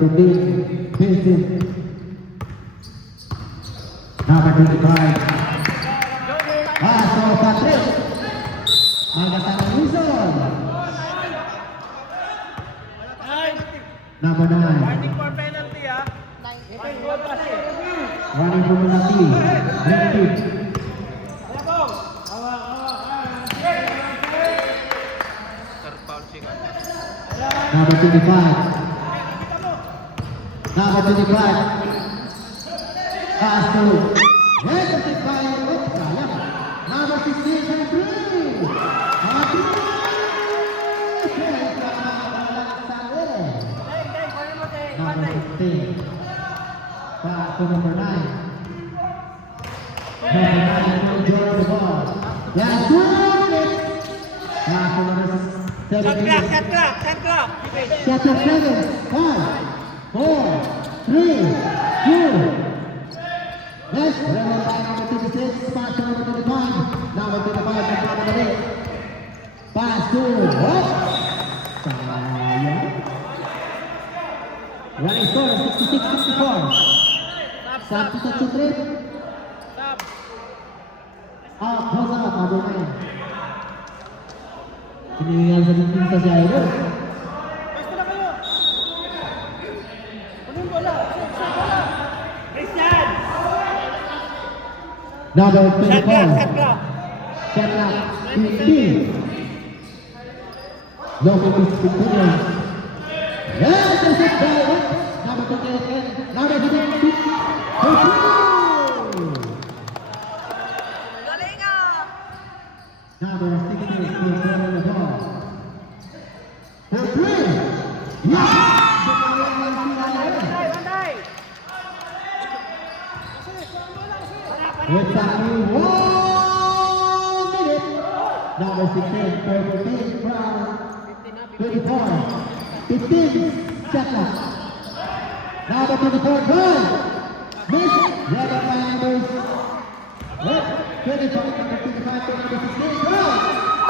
Vincent. Number 25. So Patrick. Magasan Wilson. Number 9. Warning for penalty, ha? Warning for penalty. Ready. Number 25. Number 25. Pass to negative by sayang. Number 16 and 3. Number 16. Pass to number 9. Number 9 will join the ball. That's good. Pass to number 17. Set clock. Shot of 7, 5, 4, 3, 2. Next, level by number 26, pass to number 25. Number 25, number 8. Pass to, sayang. Running score, 66-64. Substitute trip. Out, close up, number 9. Hiningal sa dipinta si Idol. Number 24. Shot clock. 15. Local experience. Yes, this is good. Number 28. Number 15. Number 16 will throw the ball. For 3. Yes! With only 1 minute. Number 16, 14 from 24. 15, shot clock. Number 24, goal. Miss, red by numbers. 25 to number 16, goal.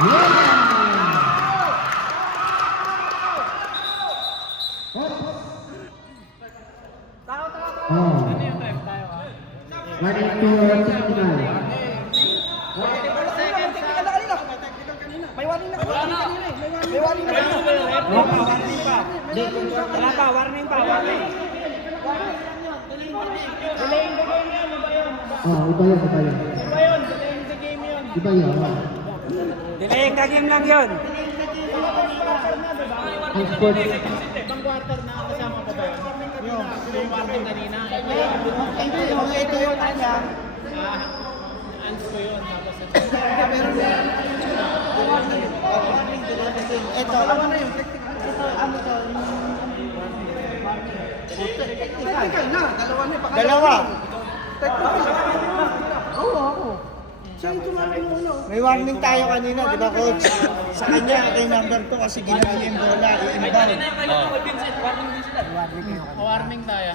Yeah! Running to 69. May warning na kanina eh. May warning na kanina. Wala pa, warning pa. Delaying the game yan, iba yun. Iba yun. Delaying the game yun. Iba yun. Delaying the game lang yun. Ang sport. Ibang quarter na kasama ko ba yun? Yung warning kanina. Ito yung kanya. Ans ko yun. Ito, ano na yung technical? Ito, ano to? Technical na, dalawa na. Dalawa. Technical. Oo, ako. Siya yung tumawag mo uno. May warning tayo kanina, di ba coach? Sa kanya, kay number 2 kasi ginawa niya yung bola, i-inbound. Warning tayo.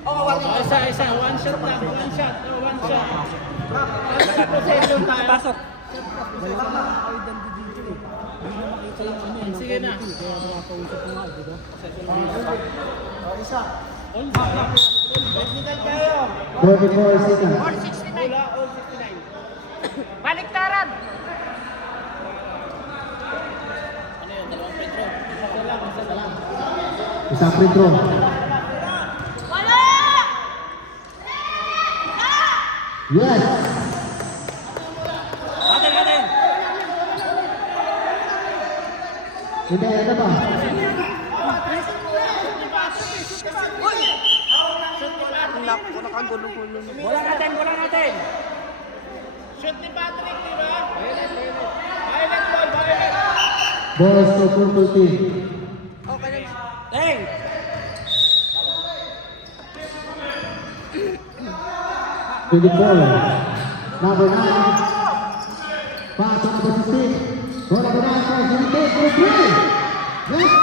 Isa. One shot lang. Possession tayo. Pasok. Sige na. Isa. Technical tayo. 44 seconds. All 69. Baliktaran. Ano yun? Dalawang Pedro. Isa lang. Isang free throw. Yes! Atin. Hindi, ano ba? Bola natin. Shoot ni Patrick, di ba? Violet ball. Balls to purple team. Hey! To the ball. Number 9. Pass to number 16. Ball number 9 for 3. Yes!